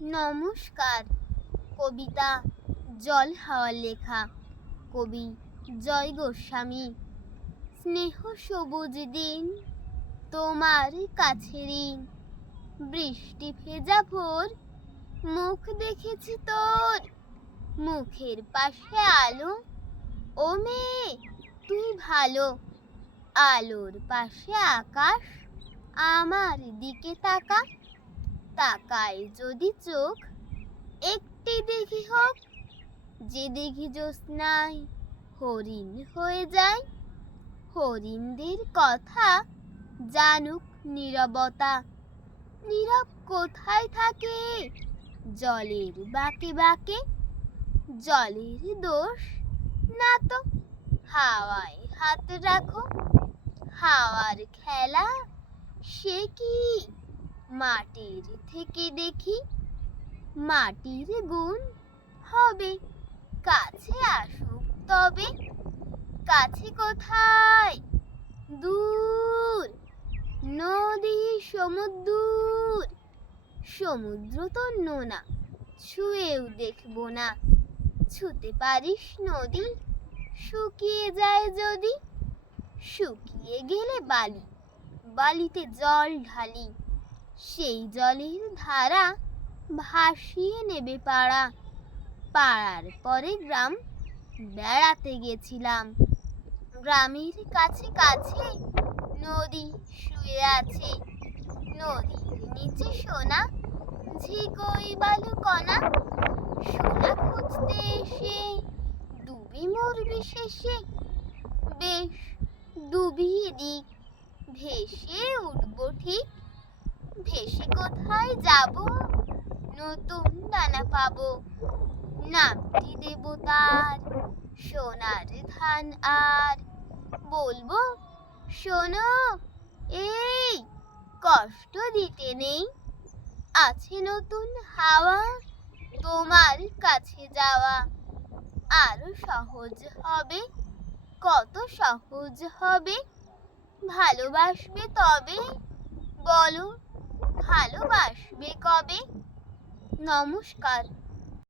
নমস্কার। কবিতা জল হাওয়ার লেখা। কবি জয় গোস্বামী। স্নেহ সবুজ দিন তোমার কাছে ঋণ, বৃষ্টি ভেজা ভোর মুখ দেখেছি তোর, মুখের পাশে আলো, ও মেয়ে তুই ভালো, আলোর পাশে আকাশ, আমার দিকে তাকা, তাকায় যদি চোখ একটি দিঘি হোক, যে দিঘি জ্যোৎস্নায় হরিণ হয়ে যায়, হরিণদের কথা জানুক নীরবতা, নীরব কোথায় থাকে জলের বাঁকে বাঁকে, জলের দোষ না তো, হাওয়ায় হাত রাখো, হাওয়ার খেলা সে কি মাটির থেকে দেখি, মাটির গুণ হবে কাছে আসুক তবে, কাছে কোথায় দূর, নদী সমুদ্র, সমুদ্র তো নোনা ছুঁয়েও দেখবো না, ছুতে পারিস নদী শুকিয়ে যায় যদি, শুকিয়ে গেলে বালি, বালিতে জল ঢালি, সেই জলের ধারা ভাসিয়ে নেবে পাড়া, পাড়ার পরে গ্রাম বেড়াতে গেছিলাম, গ্রামের কাছে কাছে নদী শুয়ে আছে, নদীর নিচে সোনা ঝিকই বালু কণা, সোনা খুঁজতে এসে ডুবে মরবি শেষে, বেশ ডুবিয়ে দিক, ভেসে উঠবো ঠিক, ভেসে কোথায় যাব নতুন ডানা পাবো, নামটি দেব তার সোনার ধান, আর বলবো শোনো এই কষ্ট দিতে নেই, আছে নতুন হাওয়া তোমার কাছে যাওয়া, আরো সহজ হবে, কত সহজ হবে, ভালোবাসবে তবে, বলো ভালোবাসবে কবে। নমস্কার।